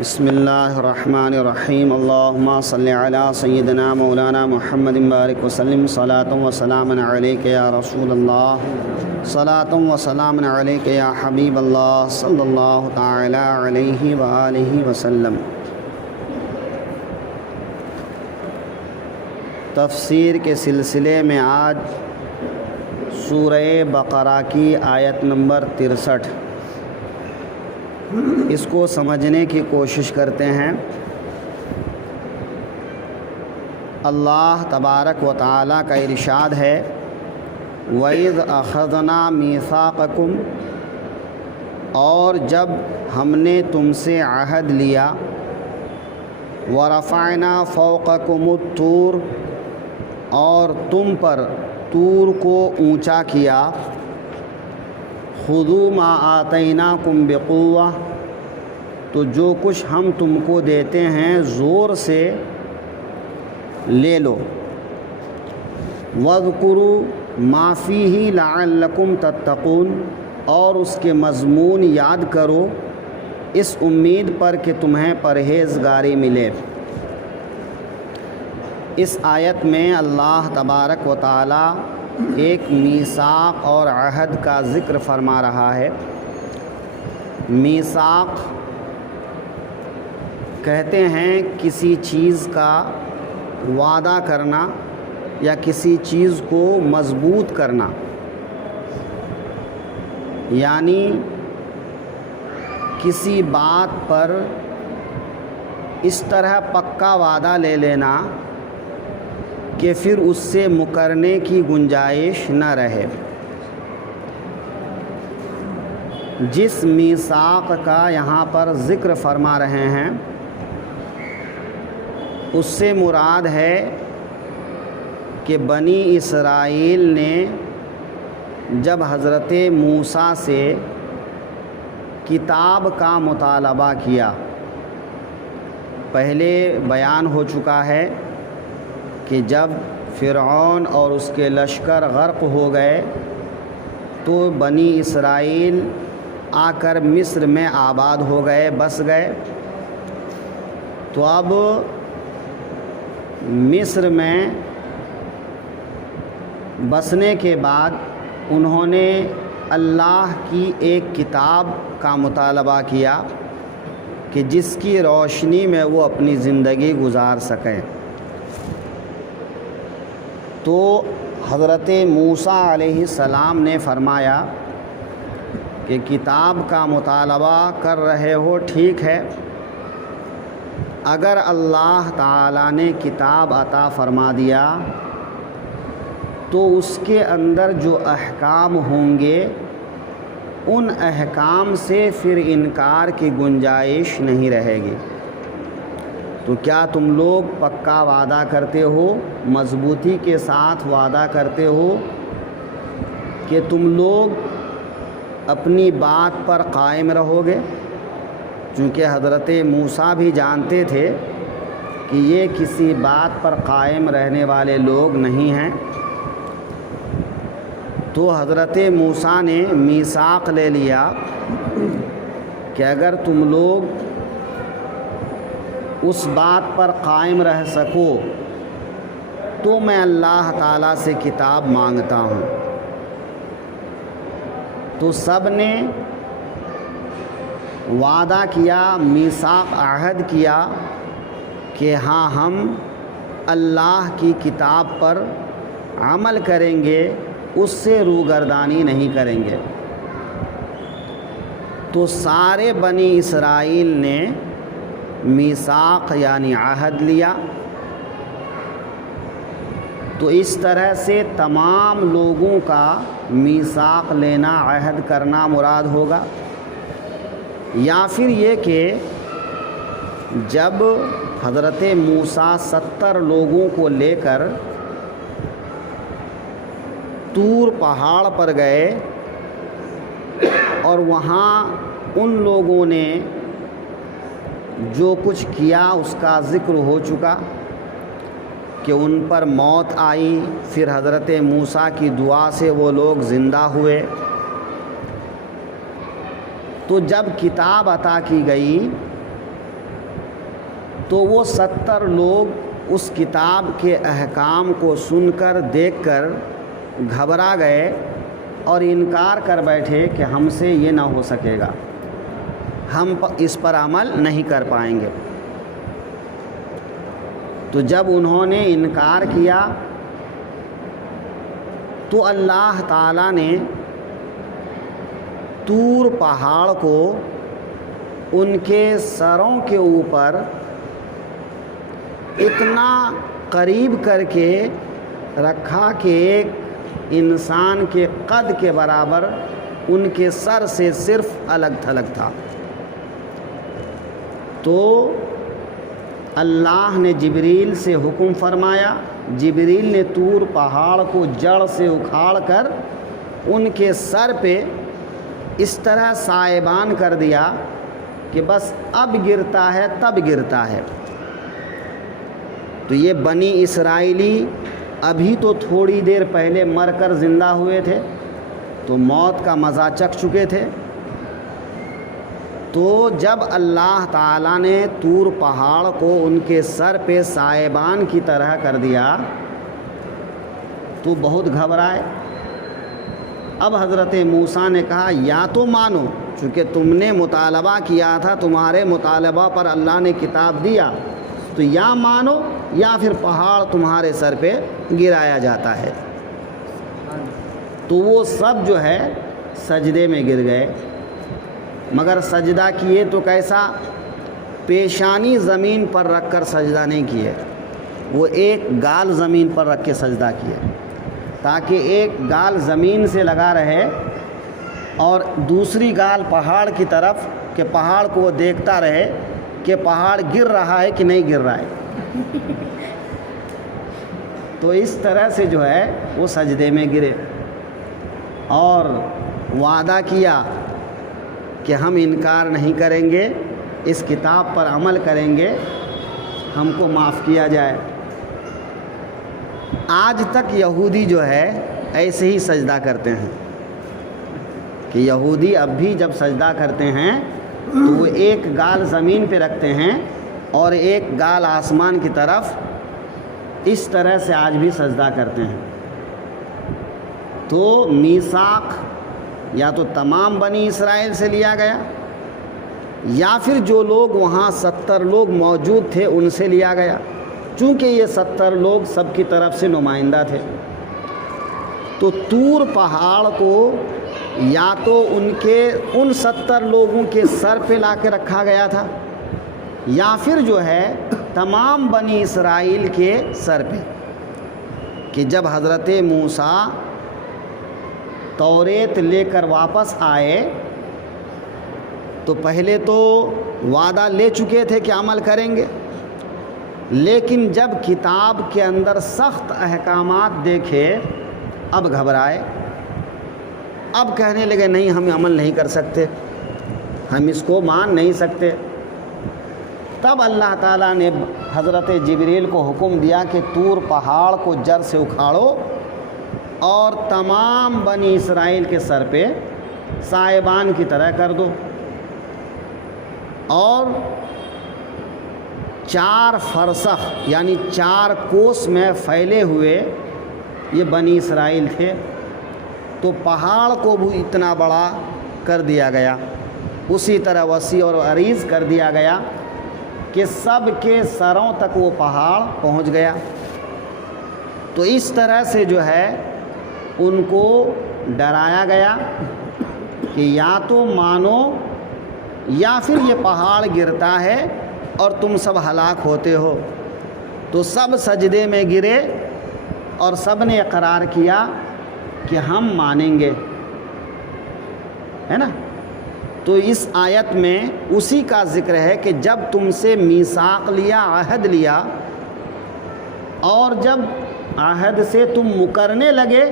بسم اللہ الرحمن الرحیم اللہم صلی علی سیدنا مولانا محمد بارک وسلم صلاۃ و سلام علیک یا رسول اللہ صلاۃ و سلام علیک یا حبیب اللہ صلی اللہ تعالی علیہ وآلہ وسلم۔ تفسیر کے سلسلے میں آج سورہ بقرہ کی آیت نمبر 63 اس کو سمجھنے کی کوشش کرتے ہیں۔ اللہ تبارک و تعالیٰ کا ارشاد ہے وَإِذْ أَخَذْنَا مِيثَاقَكُمْ، اور جب ہم نے تم سے عہد لیا، وَرَفَعْنَا فَوْقَكُمُ الطُّورَ، اور تم پر طور کو اونچا کیا، خُذُوا مَا آتَيْنَاكُمْ بِقُوَّةٍ، تو جو کچھ ہم تم کو دیتے ہیں زور سے لے لو، وَاذْكُرُوا مَا فِيهِ لَعَلَّكُمْ تَتَّقُونَ، اور اس کے مضمون یاد کرو اس امید پر کہ تمہیں پرہیزگاری ملے۔ اس آیت میں اللہ تبارک و تعالی ایک میثاق اور عہد کا ذکر فرما رہا ہے۔ میثاق کہتے ہیں کسی چیز کا وعدہ کرنا یا کسی چیز کو مضبوط کرنا، یعنی کسی بات پر اس طرح پکا وعدہ لے لینا کہ پھر اس سے مکرنے کی گنجائش نہ رہے۔ جس میثاق کا یہاں پر ذکر فرما رہے ہیں اس سے مراد ہے کہ بنی اسرائیل نے جب حضرت موسیٰ سے کتاب کا مطالبہ کیا، پہلے بیان ہو چکا ہے کہ جب فرعون اور اس کے لشکر غرق ہو گئے تو بنی اسرائیل آ کر مصر میں آباد ہو گئے، بس گئے۔ تو اب مصر میں بسنے کے بعد انہوں نے اللہ کی ایک کتاب کا مطالبہ کیا کہ جس کی روشنی میں وہ اپنی زندگی گزار سکیں۔ تو حضرت موسیٰ علیہ السلام نے فرمایا کہ کتاب کا مطالبہ کر رہے ہو ٹھیک ہے، اگر اللہ تعالیٰ نے کتاب عطا فرما دیا تو اس کے اندر جو احکام ہوں گے ان احکام سے پھر انکار کی گنجائش نہیں رہے گی۔ تو کیا تم لوگ پکا وعدہ کرتے ہو، مضبوطی کے ساتھ وعدہ کرتے ہو کہ تم لوگ اپنی بات پر قائم رہو گے؟ چونکہ حضرت موسیٰ بھی جانتے تھے کہ یہ کسی بات پر قائم رہنے والے لوگ نہیں ہیں۔ تو حضرت موسیٰ نے میثاق لے لیا کہ اگر تم لوگ اس بات پر قائم رہ سکو تو میں اللہ تعالیٰ سے کتاب مانگتا ہوں۔ تو سب نے وعدہ کیا، میثاق عہد کیا کہ ہاں ہم اللہ کی کتاب پر عمل کریں گے، اس سے روگردانی نہیں کریں گے۔ تو سارے بنی اسرائیل نے میثاق یعنی عہد لیا۔ تو اس طرح سے تمام لوگوں کا میثاق لینا، عہد کرنا مراد ہوگا، یا پھر یہ کہ جب حضرت موسیٰ 70 لوگوں کو لے کر طور پہاڑ پر گئے اور وہاں ان لوگوں نے جو کچھ کیا اس کا ذکر ہو چکا کہ ان پر موت آئی، پھر حضرت موسیٰ کی دعا سے وہ لوگ زندہ ہوئے۔ تو جب کتاب عطا کی گئی تو وہ 70 لوگ اس کتاب کے احکام کو سن کر دیکھ کر گھبرا گئے اور انکار کر بیٹھے کہ ہم سے یہ نہ ہو سکے گا، ہم اس پر عمل نہیں کر پائیں گے۔ تو جب انہوں نے انکار کیا تو اللہ تعالیٰ نے طور پہاڑ کو ان کے سروں کے اوپر اتنا قریب کر کے رکھا کہ ایک انسان کے قد کے برابر ان کے سر سے صرف الگ تھلگ تھا۔ تو اللہ نے جبریل سے حکم فرمایا، جبریل نے طور پہاڑ کو جڑ سے اکھاڑ کر ان کے سر پہ اس طرح سائبان کر دیا کہ بس اب گرتا ہے تب گرتا ہے۔ تو یہ بنی اسرائیلی ابھی تو تھوڑی دیر پہلے مر کر زندہ ہوئے تھے، تو موت کا مزہ چکھ چکے تھے۔ تو جب اللہ تعالیٰ نے طور پہاڑ کو ان کے سر پہ سائبان کی طرح کر دیا تو بہت گھبرائے۔ اب حضرت موسیٰ نے کہا یا تو مانو، چونکہ تم نے مطالبہ کیا تھا، تمہارے مطالبہ پر اللہ نے کتاب دیا، تو یا مانو یا پھر پہاڑ تمہارے سر پہ گرایا جاتا ہے۔ تو وہ سب جو ہے سجدے میں گر گئے، مگر سجدہ کیے تو کیسا؟ پیشانی زمین پر رکھ کر سجدہ نہیں کیے، وہ ایک گال زمین پر رکھ کے سجدہ کیے، تاکہ ایک گال زمین سے لگا رہے اور دوسری گال پہاڑ کی طرف، کہ پہاڑ کو وہ دیکھتا رہے کہ پہاڑ گر رہا ہے کہ نہیں گر رہا ہے۔ تو اس طرح سے جو ہے وہ سجدے میں گرے اور وعدہ کیا کہ ہم انکار نہیں کریں گے، اس کتاب پر عمل کریں گے، ہم کو معاف کیا جائے۔ آج تک یہودی جو ہے ایسے ہی سجدہ کرتے ہیں کہ یہودی اب بھی جب سجدہ کرتے ہیں تو وہ ایک گال زمین پہ رکھتے ہیں اور ایک گال آسمان کی طرف، اس طرح سے آج بھی سجدہ کرتے ہیں۔ تو میثاق یا تو تمام بنی اسرائیل سے لیا گیا، یا پھر جو لوگ وہاں 70 لوگ موجود تھے ان سے لیا گیا، چونکہ یہ 70 لوگ سب کی طرف سے نمائندہ تھے۔ تو طور پہاڑ کو یا تو ان 70 لوگوں کے سر پہ لا کے رکھا گیا تھا، یا پھر جو ہے تمام بنی اسرائیل کے سر پہ، کہ جب حضرت موسیٰ توریت لے کر واپس آئے تو پہلے تو وعدہ لے چکے تھے کہ عمل کریں گے، لیکن جب کتاب کے اندر سخت احکامات دیکھے اب گھبرائے، اب کہنے لگے نہیں ہم عمل نہیں کر سکتے، ہم اس کو مان نہیں سکتے۔ تب اللہ تعالیٰ نے حضرت جبریل کو حکم دیا کہ طور پہاڑ کو جڑ سے اکھاڑو اور تمام بنی اسرائیل کے سر پہ سائبان کی طرح کر دو۔ اور 4 فرسخ یعنی 4 کوس میں پھیلے ہوئے یہ بنی اسرائیل تھے، تو پہاڑ کو بھی اتنا بڑا کر دیا گیا، اسی طرح وسیع اور عریض کر دیا گیا کہ سب کے سروں تک وہ پہاڑ پہنچ گیا۔ تو اس طرح سے جو ہے ان کو ڈرایا گیا کہ یا تو مانو یا پھر یہ پہاڑ گرتا ہے اور تم سب ہلاک ہوتے ہو۔ تو سب سجدے میں گرے اور سب نے اقرار کیا کہ ہم مانیں گے، ہے نا۔ تو اس آیت میں اسی کا ذکر ہے کہ جب تم سے میثاق لیا، عہد لیا، اور جب عہد سے تم مکرنے لگے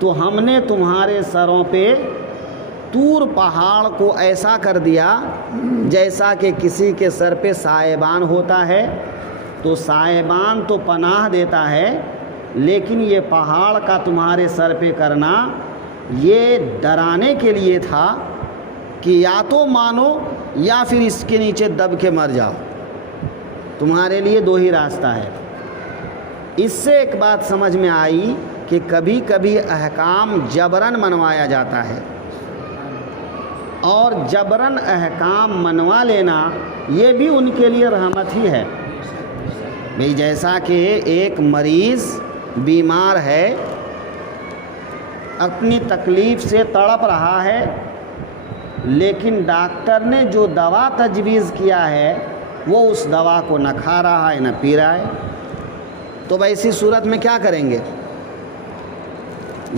تو ہم نے تمہارے سروں پہ طور پہاڑ کو ایسا کر دیا جیسا کہ کسی کے سر پہ سائبان ہوتا ہے۔ تو سائبان تو پناہ دیتا ہے، لیکن یہ پہاڑ کا تمہارے سر پہ کرنا یہ ڈرانے کے لیے تھا کہ یا تو مانو یا پھر اس کے نیچے دب کے مر جاؤ۔ تمہارے لیے دو ہی راستہ ہے۔ اس سے ایک بات سمجھ میں آئی کہ کبھی کبھی احکام جبراً منوایا جاتا ہے، اور جبراً احکام منوا لینا یہ بھی ان کے لیے رحمت ہی ہے۔ بھئی جیسا کہ ایک مریض بیمار ہے، اپنی تکلیف سے تڑپ رہا ہے، لیکن ڈاکٹر نے جو دوا تجویز کیا ہے وہ اس دوا کو نہ کھا رہا ہے نہ پی رہا ہے، تو ایسی صورت میں کیا کریں گے؟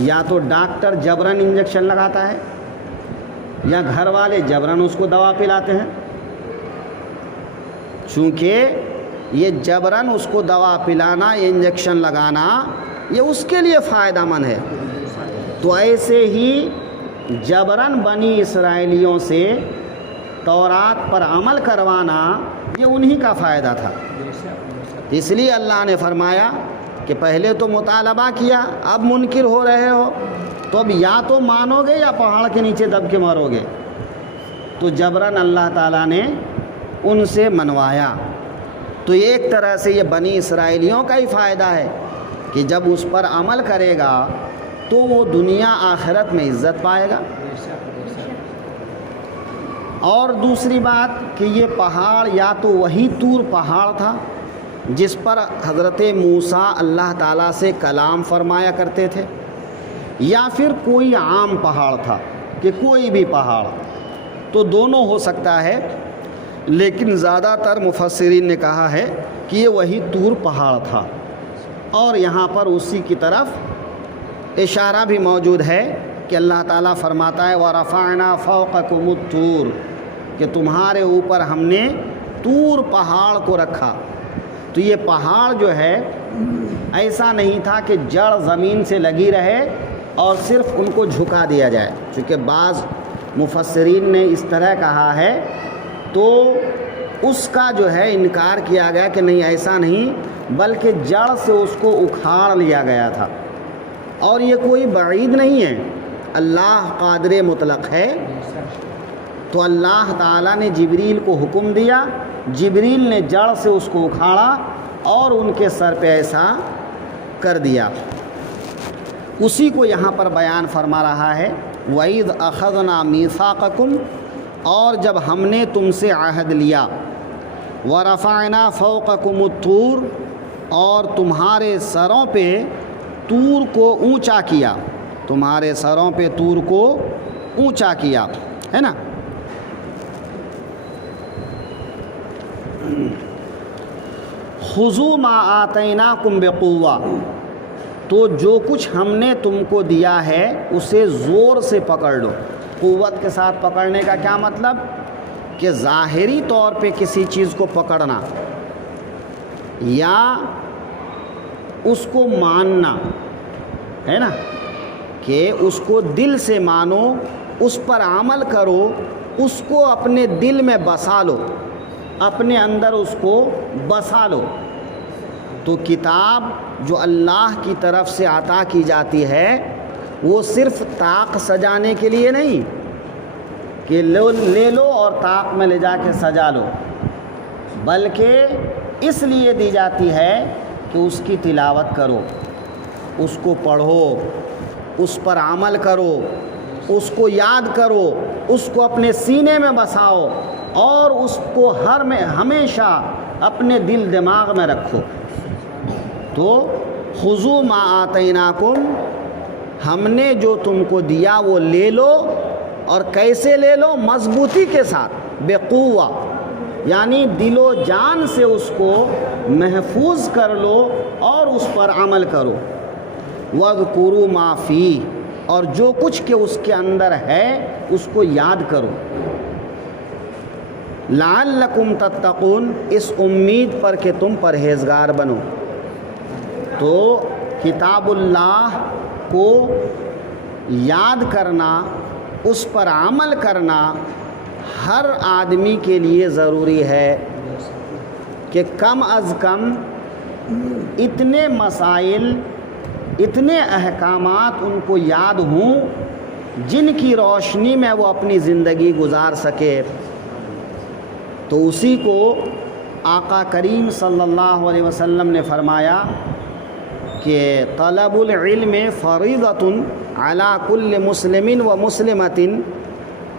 یا تو ڈاکٹر جبراً انجیکشن لگاتا ہے، یا گھر والے جبراً اس کو دوا پلاتے ہیں۔ چونکہ یہ جبراً اس کو دوا پلانا، یہ انجیکشن لگانا، یہ اس کے لیے فائدہ مند ہے۔ تو ایسے ہی جبراً بنی اسرائیلیوں سے تورات پر عمل کروانا یہ انہی کا فائدہ تھا۔ اس لیے اللہ نے فرمایا کہ پہلے تو مطالبہ کیا، اب منکر ہو رہے ہو، تو اب یا تو مانو گے یا پہاڑ کے نیچے دب کے مرو گے۔ تو جبراً اللہ تعالیٰ نے ان سے منوایا۔ تو ایک طرح سے یہ بنی اسرائیلیوں کا ہی فائدہ ہے کہ جب اس پر عمل کرے گا تو وہ دنیا آخرت میں عزت پائے گا۔ اور دوسری بات کہ یہ پہاڑ یا تو وہی طور پہاڑ تھا جس پر حضرت موسیٰ اللہ تعالیٰ سے کلام فرمایا کرتے تھے، یا پھر کوئی عام پہاڑ تھا کہ کوئی بھی پہاڑ، تو دونوں ہو سکتا ہے، لیکن زیادہ تر مفسرین نے کہا ہے کہ یہ وہی طور پہاڑ تھا۔ اور یہاں پر اسی کی طرف اشارہ بھی موجود ہے کہ اللہ تعالیٰ فرماتا ہے وَرَفَعْنَا فَوْقَكُمُ الطُّورَ، کہ تمہارے اوپر ہم نے طور پہاڑ کو رکھا۔ تو یہ پہاڑ جو ہے ایسا نہیں تھا کہ جڑ زمین سے لگی رہے اور صرف ان کو جھکا دیا جائے، چونکہ بعض مفسرین نے اس طرح کہا ہے، تو اس کا جو ہے انکار کیا گیا کہ نہیں ایسا نہیں، بلکہ جڑ سے اس کو اکھاڑ لیا گیا تھا۔ اور یہ کوئی بعید نہیں ہے، اللہ قادر مطلق ہے۔ تو اللہ تعالیٰ نے جبریل کو حکم دیا، جبریل نے جڑ سے اس کو اکھاڑا اور ان کے سر پہ ایسا کر دیا۔ اسی کو یہاں پر بیان فرما رہا ہے وَإِذْ أَخَذْنَا مِيثَاقَكُمْ، اور جب ہم نے تم سے عہد لیا، وَرَفَعْنَا فَوْقَكُمُ الطُّورَ، اور تمہارے سروں پہ طور کو اونچا کیا، تمہارے سروں پہ طور کو اونچا کیا، ہے نا۔ خُذُوا مَا آتَيْنَاكُمْ بِقُوَّةٍ، تو جو کچھ ہم نے تم کو دیا ہے اسے زور سے پکڑ لو۔ قوت کے ساتھ پکڑنے کا کیا مطلب؟ کہ ظاہری طور پہ کسی چیز کو پکڑنا یا اس کو ماننا، ہے نا، کہ اس کو دل سے مانو، اس پر عمل کرو، اس کو اپنے دل میں بسا لو، اپنے اندر اس کو بسا لو۔ تو کتاب جو اللہ کی طرف سے عطا کی جاتی ہے وہ صرف طاق سجانے کے لیے نہیں کہ لے لو اور طاق میں لے جا کے سجا لو، بلکہ اس لیے دی جاتی ہے کہ اس کی تلاوت کرو، اس کو پڑھو، اس پر عمل کرو، اس کو یاد کرو، اس کو اپنے سینے میں بساؤ اور اس کو ہمیشہ اپنے دل دماغ میں رکھو۔ تو خُذُوا مَا آتَيْنَاكُمْ، ہم نے جو تم کو دیا وہ لے لو، اور کیسے لے لو؟ مضبوطی کے ساتھ، بقوہ، یعنی دل و جان سے اس کو محفوظ کر لو اور اس پر عمل کرو۔ وَاذْكُرُوا مَا فِيهِ، اور جو کچھ کہ اس کے اندر ہے اس کو یاد کرو۔ لَعَلَّكُمْ تَتَّقُونَ، اس امید پر کہ تم پرہیزگار بنو۔ تو کتاب اللہ کو یاد کرنا، اس پر عمل کرنا ہر آدمی کے لیے ضروری ہے کہ کم از کم اتنے مسائل، اتنے احکامات ان کو یاد ہوں جن کی روشنی میں وہ اپنی زندگی گزار سکے۔ تو اسی کو آقا کریم صلی اللہ علیہ وسلم نے فرمایا کہ طلب العلم فریضۃ علی کل مسلم و مسلمۃ،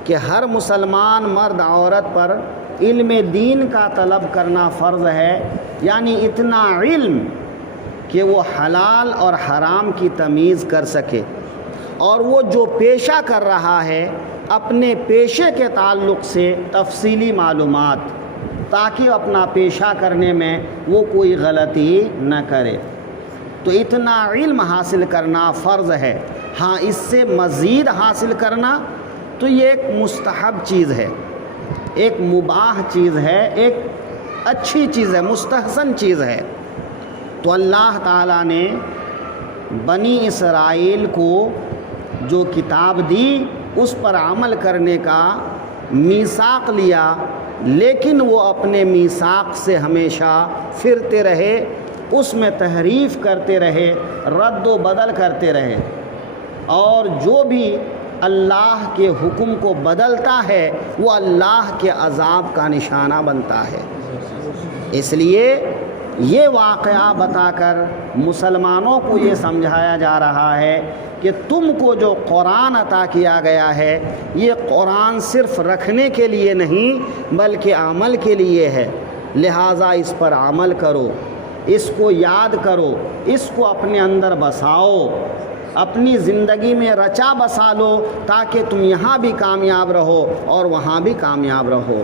کہ ہر مسلمان مرد عورت پر علم دین کا طلب کرنا فرض ہے، یعنی اتنا علم کہ وہ حلال اور حرام کی تمیز کر سکے، اور وہ جو پیشہ کر رہا ہے اپنے پیشے کے تعلق سے تفصیلی معلومات، تاکہ اپنا پیشہ کرنے میں وہ کوئی غلطی نہ کرے۔ تو اتنا علم حاصل کرنا فرض ہے۔ ہاں، اس سے مزید حاصل کرنا تو یہ ایک مستحب چیز ہے، ایک مباح چیز ہے، ایک اچھی چیز ہے، مستحسن چیز ہے۔ تو اللہ تعالیٰ نے بنی اسرائیل کو جو کتاب دی اس پر عمل کرنے کا میثاق لیا، لیکن وہ اپنے میثاق سے ہمیشہ پھرتے رہے، اس میں تحریف کرتے رہے، رد و بدل کرتے رہے، اور جو بھی اللہ کے حکم کو بدلتا ہے وہ اللہ کے عذاب کا نشانہ بنتا ہے۔ اس لیے یہ واقعہ بتا کر مسلمانوں کو یہ سمجھایا جا رہا ہے کہ تم کو جو قرآن عطا کیا گیا ہے یہ قرآن صرف رکھنے کے لیے نہیں بلکہ عمل کے لیے ہے، لہٰذا اس پر عمل کرو، اس کو یاد کرو، اس کو اپنے اندر بساؤ، اپنی زندگی میں رچا بسا لو، تاکہ تم یہاں بھی کامیاب رہو اور وہاں بھی کامیاب رہو۔